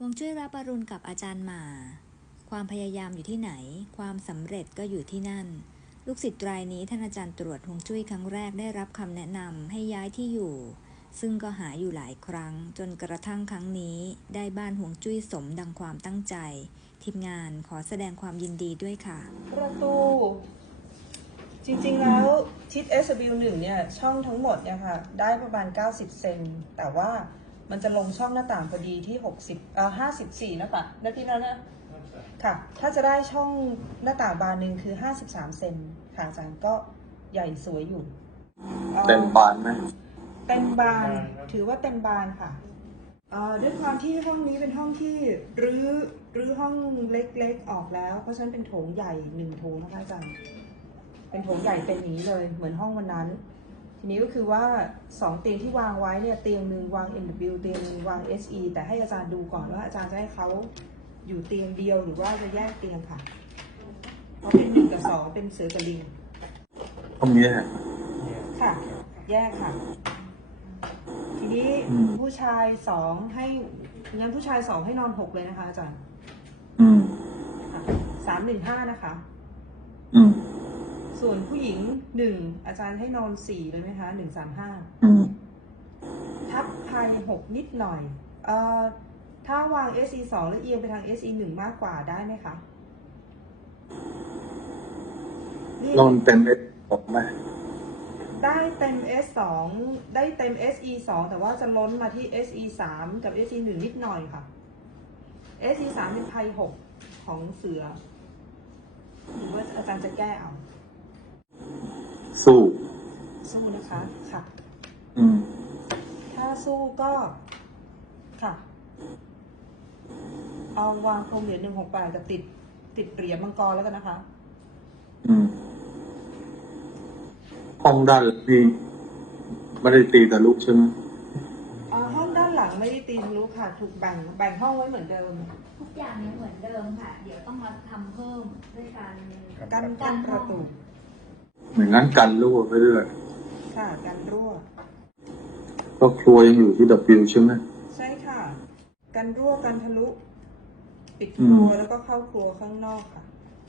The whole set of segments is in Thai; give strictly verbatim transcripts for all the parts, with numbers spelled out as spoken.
ฮวงจุ้ยรับอรุณกับอาจารย์หม่าความพยายามอยู่ที่ไหนความสำเร็จก็อยู่ที่นั่นลูกศิษย์รายนี้ท่านอาจารย์ตรวจฮวงจุ้ยครั้งแรกได้รับคำแนะนำให้ย้ายที่อยู่ซึ่งก็หาอยู่หลายครั้งจนกระทั่งครั้งนี้ได้บ้านฮวงจุ้ยสมดังความตั้งใจทีมงานขอแสดงความยินดีด้วยค่ะประตูจริงๆแล้วทิศ เอส ดับเบิลยู หนึ่ง เนี่ยช่องทั้งหมดเนี่ยค่ะได้ประมาณเก้าสิบเซนแต่ว่ามันจะลงช่องหน้าต่างพอดีที่หกสิบเอ่อห้าสิบสี่นะคะนาทีนั้นนะค่ะถ้าจะได้ช่องหน้าต่างบานหนึ่งคือห้าสิบสามเซนค่ะอาจารย์ก็ใหญ่สวยอยู่เต็มบานไหมเต็มบานถือว่าเต็มบานค่ะด้วยความที่ห้องนี้เป็นห้องที่รื้อรื้อห้องเล็กๆออกแล้วเพราะฉะนั้นเป็นโถงใหญ่หนึ่งโถงนะคะอาจารย์เป็นโถงใหญ่เป็นอย่างนี้เลยเหมือนห้องวันนั้นทีนี้ก็คือว่าสองเตียงที่วางไว้เนี่ยเตียงหนึ่งวาง เอ็น ดับเบิลยู เตียงหนึ่งวาง เอส อี แต่ให้อาจารย์ดูก่อนว่าอาจารย์จะให้เขาอยู่เตียงเดียวหรือว่าจะแยกเตียงค่ะเพราะเป็นหนึ่งกับสองเป็นเสือกับลิงต้องแยกค่ะแยกค่ะทีนี้ผู้ชายสองให้งั้นผู้ชายสองให้นอนหกเลยนะคะอาจารย์อืมสามหนึ่งห้านะคะอืมส่วนผู้หญิงหนึ่งอาจารย์ให้นอนสี่เลยไหมคะหนึ่งสามห้าทับไทยหกนิดหน่อยเอ่อถ้าวาง เอส อี สองแล้วเอียงไปทาง เอส อี หนึ่งมากกว่าได้ไหมคะนอนเต็ม เอส หกไหมได้เต็ม เอส สองได้เต็ม เอส อี สองแต่ว่าจะล้นมาที่ เอส อี สามกับ เอส อี หนึ่งนิดหน่อยค่ะ เอส อี สามเป็นไทยหกของเสือหรือว่าอาจารย์จะแก้เอาสู้สู้นะคะค่ะอืมถ้าสู้ก็ค่ะเอาวางโครงเหรียญหนึ่งหกแปดกับติดติดเหรียญมังกรแล้วกันนะคะอืมห้องด้านนี่ไม่ได้ตีทะลุใช่ไหมห้องด้านหลังไม่ได้ตีทะลุค่ะถูกแบ่งแบ่งห้องไว้เหมือนเดิมทุกอย่างยังเหมือนเดิมค่ะเดี๋ยวต้องมาทำเพิ่มด้วยการกันกันประตูเหมือนงั้นกันรั่วไปเรื่อยค่ะกันรั่วก็ครัวยังอยู่ที่ ดับเบิลยู ใช่ไหมใช่ค่ะกันรั่วกันทะลุปิดครัวแล้วก็เข้าครัวข้างนอกค่ะ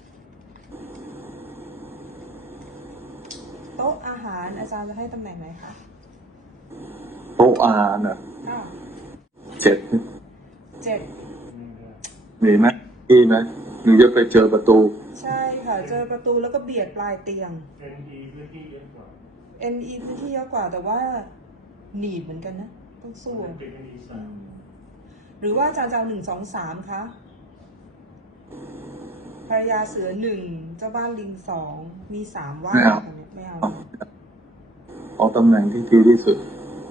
โต๊ะอาหารอาจารย์จะให้ตำแหน่งไหนคะโต๊ะอาหารอ่ะเจ็ดเจ็ดมีไหมที่ไหมหรือจะไปเจอประตูใช่ค่ะเจอประตูแล้วก็เบียดปลายเตียงเอ็น อี พื้นที่เยอะกว่าเอ็น อี พื้นที่เยอะกว่าแต่ว่าหนีบเหมือนกันนะต้องสู้หรือว่าอาจารย์จะเอาหนึ่งสองสามคะภรรยาเสือหนึ่งเจ้าบ้านลิงสองมีสามว่าไม่เอาเอาตำแหน่งที่ดีที่สุด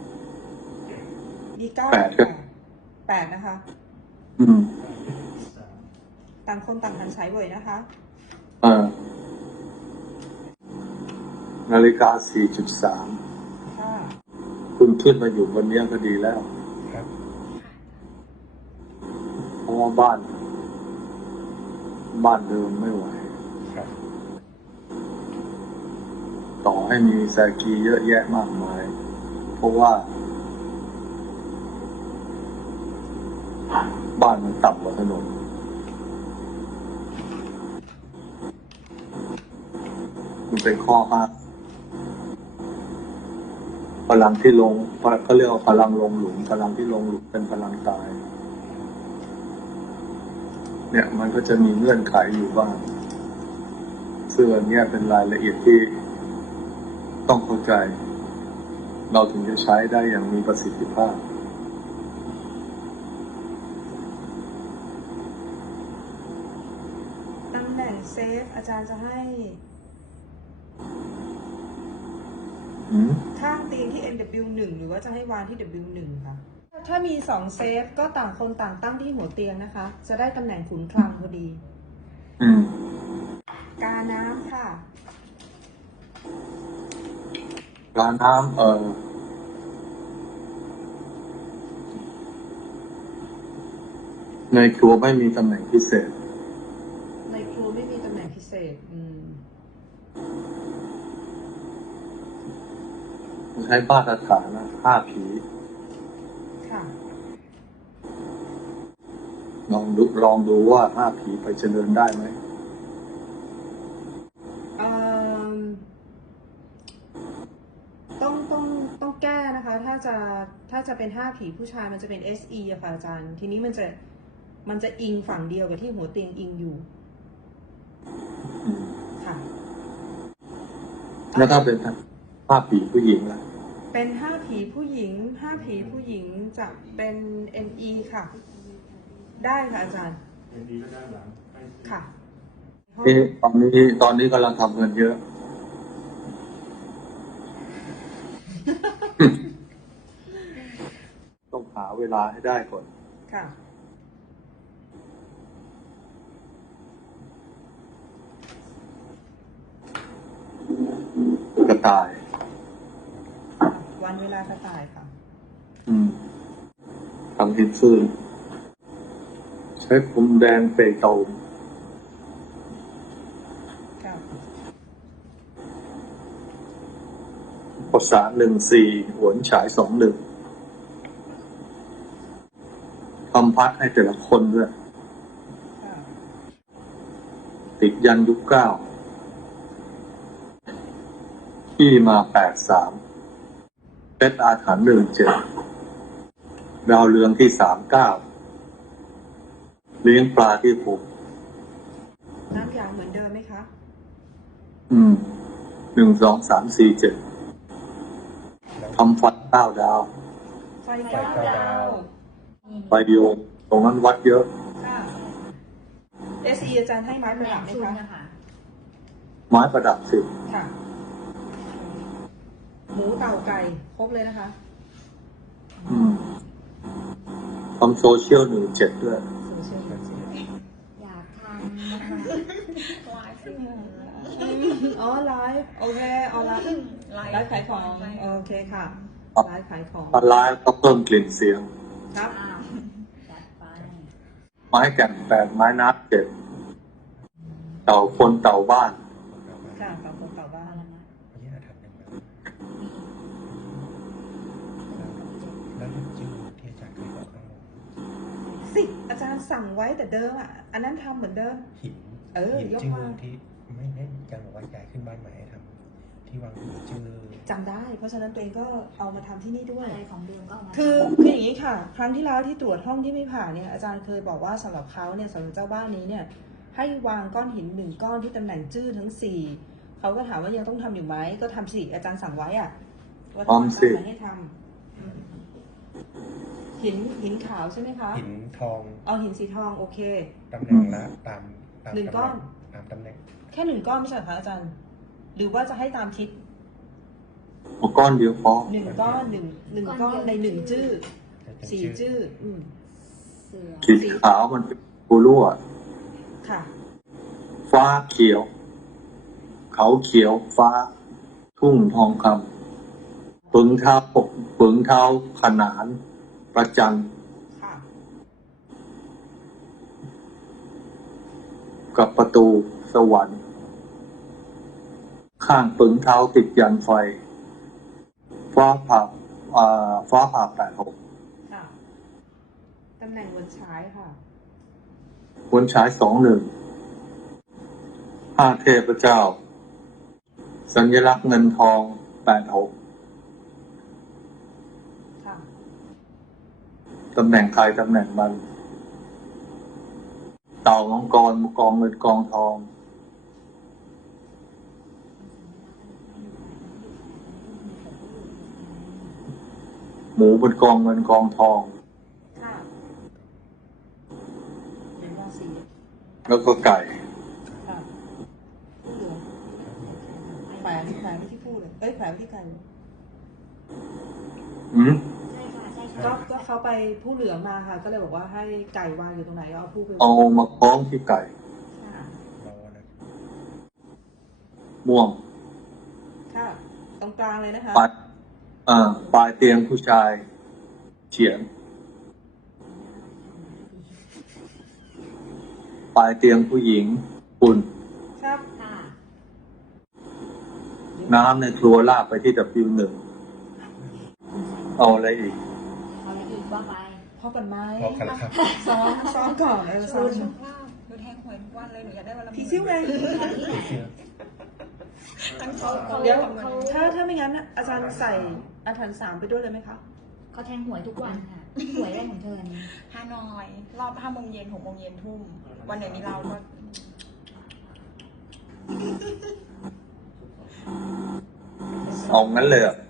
มีเก้าแปดนะคะอืมต่างคนต่างหันใช้บ่อยนะคะอ่านาฬิกา สี่จุดสามค่ะคุณขึ้นมาอยู่บนนี้ก็ดีแล้วครับเพราะว่าบ้านบ้านเดิมไม่ไหวครับต่อให้มีแซกีเยอะแยะมากมายเพราะว่าบ้านมันต่ำกว่าถนนมันเป็นข้อห้ามพลังที่ลงก็เรียกว่าพลังลงหลุมพลังที่ลงหลุมเป็นพลังตายเนี่ยมันก็จะมีเงื่อนไขอยู่บ้างซึ่งอันนี้เป็นรายละเอียดที่ต้องเข้าใจเราถึงจะใช้ได้อย่างมีประสิทธิภาพตำแหน่งเซฟอาจารย์จะให้ข้างเตียงที่ เอ็น ดับเบิลยู หนึ่งหรือว่าจะให้วางที่ ดับเบิลยู หนึ่งค่ะถ้ามีสองเซฟก็ต่างคนต่างตั้งที่หัวเตียงนะคะจะได้ตำแหน่งขุนคลังพอดีกาน้ำค่ะกาน้ำเอ่อในครัวไม่มีตำแหน่งพิเศษในครัวไม่มีตำแหน่งพิเศษอืมใช้บ้านฐานนะห้าผีค่ะลองดูลองดูว่าห้าผีไปเจริญได้ไหมเอิ่มต้องต้องต้องแก้นะคะ ถ้าจะถ้าจะเป็นห้าผีผู้ชายมันจะเป็น เอส อี อะค่ะอาจารย์ ทีนี้มันจะมันจะอิงฝั่งเดียวกับที่หัวเตียงอิงอยู่อืมค่ะแล้วถ้าเป็นห้าผีผู้หญิงล่ะเป็นห้าผีผู้หญิงห้าผีผู้หญิงจะเป็น เอ็น อี ค่ะ ได้ค่ะอาจารย์เอ็นดีก็ด้านหลังให้ค่ะนี่ตอนนี้ตอนนี้กำลังทำเงินเยอะ ต้องหาเวลาให้ได้ก่อนค่ะกระต่ายวันเวลากระต่ายค่ะอืมทำหินฟืนใช้ผมแดงเปยโตมค่ะภาษาหนึ่งสี่หวนฉายสองหนึ่งทำพัดให้แต่ละคนด้วยค่ะติดยันยุคเก้าที่มาแปดสามเพชรอาถรรพ์หนึ่งเจ็ดดาวเรืองที่สามเก้าเลี้ยงปลาที่ผูกน้ำยางเหมือนเดิมไหมคะอืมหนึ่งสองสามสี่เจ็ดทำฟันเก้าดาวไฟเก้าดาวไปโยงตรงนั้นวัดเยอะค่ะ เอส อี อาจารย์ให้ไม้ประดับไหมซุนคะนะคะไม้ประดับสิบค่ะ หมูเต่าไก่ครบเลยนะคะอืมทำโซเชียลหนึ่งเจ็ดด้วยโซเชียลมีเดียอยากทำนะคะไลฟ์สิอ๋อไลฟ์โอเคเอาไลฟ์ไลฟ์ขายของโอเคค่ะไลฟ์ขายของออนไลน์ก็เพิ่มกลิ่นเสียงครับอ้าวจัดไปไม้แก่นแปดไม้นัดเจ็ดเต่าคนเต่าบ้านค่ะฝากคนต่อบ้านไม่ใช่อาถรรพ์หนึ่งแบบแล้วเรื่องชื่อที่อาจารย์เคยบอกข้างบนสิอาจารย์สั่งไว้แต่เดิมอ่ะ อันนั้นทำเหมือนเดิมหินเออหินยกชื่อมาที่ไม่ได้อาจารย์บอกว่าย้ายขึ้นบ้านใหม่ให้ทำที่วางหินชื่อจำได้ เพราะฉะนั้นตัวเองก็เอามาทำที่นี่ด้วยอะไรของเดิมก็เอามาคือคืออย่างนี้ค่ะ ครั้งที่แล้วที่ตรวจห้องที่ไม่ผ่านเนี่ยอาจารย์เคยบอกว่าสำหรับเขาเนี่ยสำหรับเจ้าบ้านนี้เนี่ย ให้วางก้อนหินหนึ่งก้อนที่ตำแหน่งจื้อทั้งสี่เขาก็ถามว่ายังต้องทำอยู่ไหมก็ทำสิอาจารย์สั่งไว้อ่ะว่าทำสิทำให้ทำหินหินขาวใช่ไหมคะหินทองเอาหินสีทองโอเคตำแหน่งละตามตามหนึ่งตำแหก้อน่นงตามตำแหน่งแค่หนึ่งก้อนไม่ใช่เหรอคะอาจารย์ หรือว่าจะให้ตามทิศเอาก้อนเดียวพอหนึ่งก้อนหนึ่งหนึ่งก้อนในหนึ่งจื้อจะเป็นสี่ชื่อจื้ออืมเสือขีดขาวมันเป็นปูรั่วค่ะฟ้าเขียว เขาเขียวฟ้า ทุ่งทองคำปึงเท้าปึงเท้าขนาน ประจันค่ะกับประตูสวรรค์ ข้างปึงเท้าติดยันไฟ ฟ้าผ่าอ่าฟ้าผ่าแปดหกค่ะตำแหน่งวันฉายค่ะบนฉายสองหนึ่ง ห้าเทพเจ้า สัญลักษณ์เงินทองแปดหกค่ะตำแหน่งใครตำแหน่งมัน เต่ามังกรกองเงินกองทอง หมูบนกองเงินกองทองค่ะเห็นว่าสีแล้วก็ไก่ค่ะผู้เหลืองแขวนแขวนไว้ที่ผู้เลย เอ้ยแขวนไว้ที่ไก่เลยอืมใช่ค่ะใช่ค่ะก็ก็เขาไปผู้เหลืองมาค่ะ ก็เลยบอกว่าให้ไก่วางอยู่ตรงไหนเอาผู้ไปเอามาคล้องที่ไก่ค่ะเรานะม่วงค่ะ ตรงกลางเลยนะคะปลายอ่าปลายเตียงผู้ชาย เฉียง ปลายเตียงผู้หญิงอุ่นครับค่ะน้ำในครัวลากไปที่ ดับเบิลยู หนึ่ง เอาอะไรอีกเอาอะไรอีกว่าไปคพอกันไหมพอกันแล้วครับซ้อมซ้อมก่อนเออซ้อรู้มโชคลาภหนูแทงหวยทุกวันเลยหนูอยากได้วันละหมื่นพี่ซิ่วไงทั้งโชคเดี๋ยวถ้าถ้าไม่งั้นน่ะอาจารย์ใส่อาถรรพ์สามไปด้วยเลยไหมคะเขาแทงหวยทุกวันค่ะ หวยได้ของเธอนี่ฮานอย รอบห้าโมงเย็นหกโมงเย็นทุ่ม วันไหนมีเราก็เอางั้นเลยเหรอ่ะ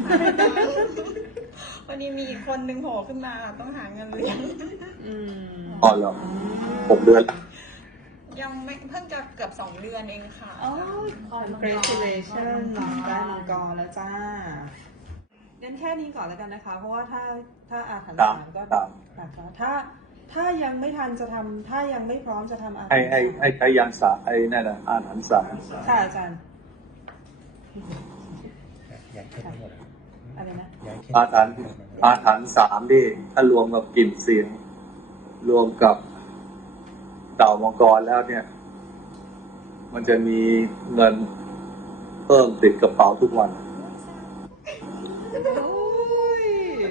วันนี้มีอีกคนนึงโผล่ขึ้นมาต้องหาเงินเลี้ยงอืมอ๋อเหรอหกเดือนละยังไม่เพิ่งจะเกือบสองเดือนเองค่ะอ๋อ congratulation ได้มังกรแล้วจ้างั้นแค่นี้ก่อนแล้วกันนะคะ เพราะว่าถ้าถ้าอาถรรพ์ตามสามก็ตามนะคะถ้าถ้ายังไม่ทันจะทำถ้ายังไม่พร้อมจะทำอาถรรพ์ให้ให้ให้ใช้ยันสาไอ้นั่นนะอาหารสามค่ะอาจารย์ย้ายเข้มทั้งหมดอะอะไรนะย้ายเข้มอาถรรพ์อาถรรพ์สามนี่ถ้ารวมกับกลิ่นเสียง รวมกับเต่ามังกรแล้วเนี่ย มันจะมีเงินเพิ่มติดกระเป๋าทุกวันโอ้ย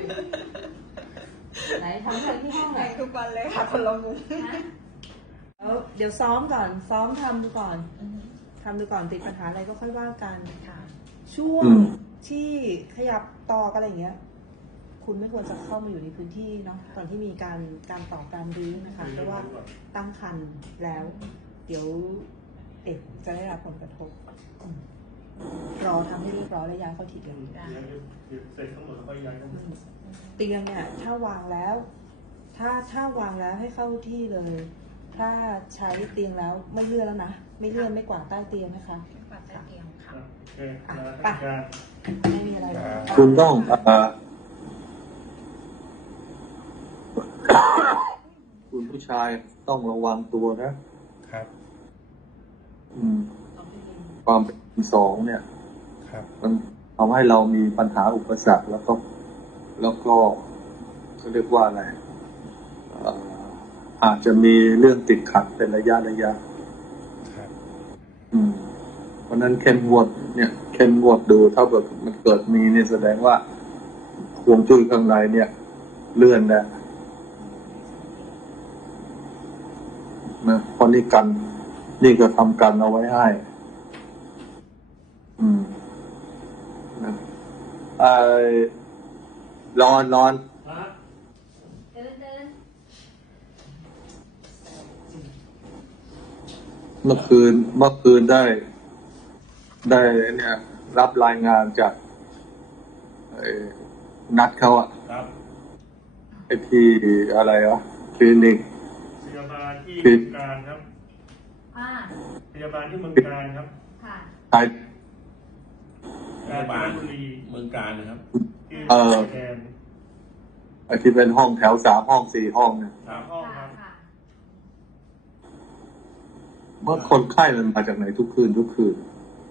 ไหนทำอะไรที่ห้องแทไหนงทุกวันเลยค่ะคนละมุมเอาเดี๋ยวซ้อมก่อนซ้อมทำดูก่อนทำดูก่อนติดปัญหาอะไรก็ค่อยว่ากันค่ะช่วงอืมที่ขยับต่อกันอะไรอย่างเงี้ย คุณไม่ควรจะเข้ามาอยู่ในพื้นที่เนาะตอนที่มีการการต่อการรื้อนะคะเพราะว่าตั้งครรภ์แล้ว เดี๋ยวเด็กจะได้รับผลกระทบอืมรอทำให้เรียบร้อยแล้วย้ายเข้าที่เดิมเดี๋ยวเดี๋ยวเสร็จทั้งหมดแล้วก็ย้ายเข้ามาเตียงเนี่ยถ้าวางแล้ว ถ้าถ้าวางแล้วให้เข้าที่เลย ถ้าใช้เตียงแล้วไม่เลื่อนแล้วนะไม่เลื่อนไม่กวาดใต้เตียงนะคะกวาดใต้เตียงค่ะโอเคลาท่านอาจารย์ไม่มีอะไรแล้วคุณต้องเอ่อ คุณผู้ชายต้องระวังตัวนะครับอืม ความเป็นสองเนี่ยครับมันทำให้เรามีปัญหาอุปสรรคแล้วก็ แล้วก็เขาเรียกว่าอะไรเอ่ออาจจะมีเรื่องติดขัดเป็นระยะระยะครับอืม เพราะฉะนั้นเข้มงวดเนี่ยเข้มงวดดูถ้าเกิดมันเกิดมีเนี่ยแสดงว่าห่วงจุ้ยข้างในเนี่ย เลื่อนแล้วนะเพราะนี่กันนี่ก็ทำกันเอาไว้ให้ อืมนะไอ้นอนนอนพระเดินเดินเมื่อคืนเมื่อคืนได้ ได้เนี่ย รับรายงานจากไอ้นัดเขาอะครับไอ้ที่อะไรวะคลินิกพยาบาลที่ผิเมืดองการครับอ่าพยาบาลที่เมืองการครับค่ะใครกาญจนบุรีเมืองการนะครับที่เออชายแดนไอ้ที่เป็นห้องแถวสามห้องสี่ห้องเนี่ยสามห้องคค่ะรับค่ะเมื่อคนไข้มันมาจากไหนทุกคืนทุกคืน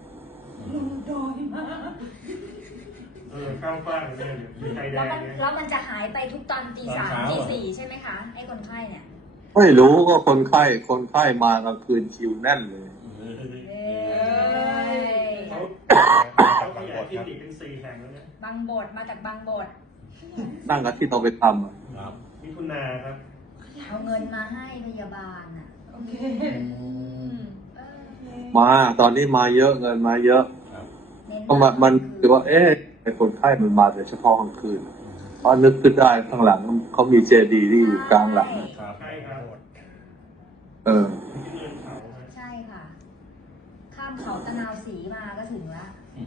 เออข้างฟ้างเนี่ยอยู่ชายแดแล้วนมันเนี่ยแล้วมันจะหายไปทุกตอนตีสามตอนเช้าตีอะสี่ใช่ไหมคะไอ้คนไข้เนี่ยไม่รู้ก็คนไข้ คนไข้มากลางคืนคิวแน่นเลยเอ้ยเขาเขาขยายคลินิกเป็นสี่แห่งแล้วเนี่ยบางบทมาจากบางบทนั่งอาทิตย์เราไปทำอะครับมิถุนาครับเอาเงินมาให้พยาบาลอ่ะโอเคเออมาตอนนี้มาเยอะเงินมาเยอะครับเน้นก็มันมันคือว่า เอ๊ะไอ้คนไข้มันมาแต่เฉพาะกลางคืนเพราะนึกขึ้นได้ข้างหลังเขามีเจดีย์ที่อยู่กลางหลังครับใช่ครับเออที่เนินเขาครับใช่ค่ะ ข้ามเขาตะนาวสีมาก็ถึงละ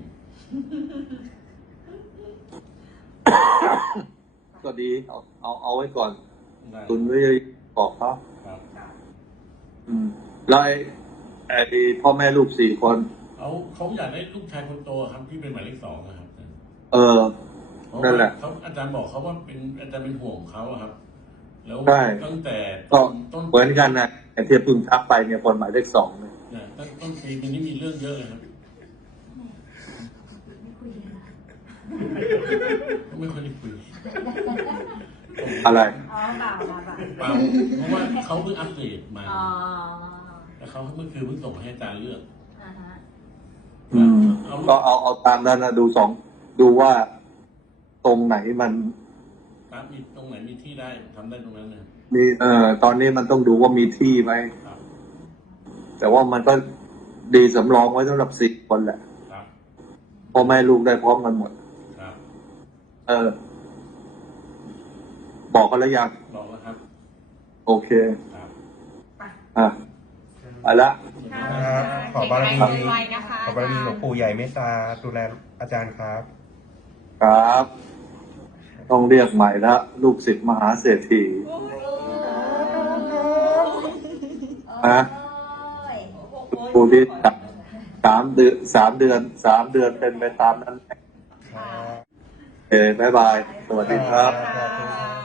ก็ดี เอาเอาเอาไว้ก่อนได้ตุนไว้บอกเขาครับอืมแล้วไอ้ไอ้พ่อแม่ลูกสี่คนเขาเขาอยากได้ลูกชายคนโตครับที่เป็นหมายเลขสองนะครับเออเพราะนั่นแหว่าละเขาอาจารย์บอกเขาว่าเป็นอาจารย์เป็นห่วงเขาอะครับ แล้วใช่ตั้งแต่ก็ต้นเหมือนกันนะไอ้ที่เพึ่งทักไปเนี่ยคนหมายเลขสองเนี่ยเนี่ยต้นต้นปีปีนี้มีเรื่องเยอะเลยครับไม่คุยเลยนะไม่ค่อยได้คุยอะไรอ๋อเปล่าเปล่าเปล่าเปล่าเพราะว่าเขาเพิ่งอัปเดตมาอ๋อแล้วเขาเมื่อคืนเพิ่งส่งให้อาจารย์เลือกอ่าฮะอืม ก็เอาเอาตามนั้นนะดูสองดูว่าตรงไหนมันครับมีตรงไหนมีที่ได้ทำได้ตรงนั้นเลยมีเอ่อตอนนี้มันต้องดูว่ามีที่ไหมครับแต่ว่ามันก็ดีสำรองไว้สำหรับสิบคนแหละครับพ่อแม่ลูกได้พร้อมกันหมดครับเออ บอกกันแล้วยังบอกแล้วครับโอเคครับอ่ะไปละครับขอบารมีแข็งแรงไวๆนะคะขอบารมีหลวงปู่ใหญ่เมตตาดูแลอาจารย์ครับครับ ต้องเรียกใหม่ละลูกศิษย์มหาเศรษฐีนะผู้ที่สามเดือนสามเดือนสามเดือนเป็นไปตามนั้นครับเออบายบาย สวัสดีครับครับ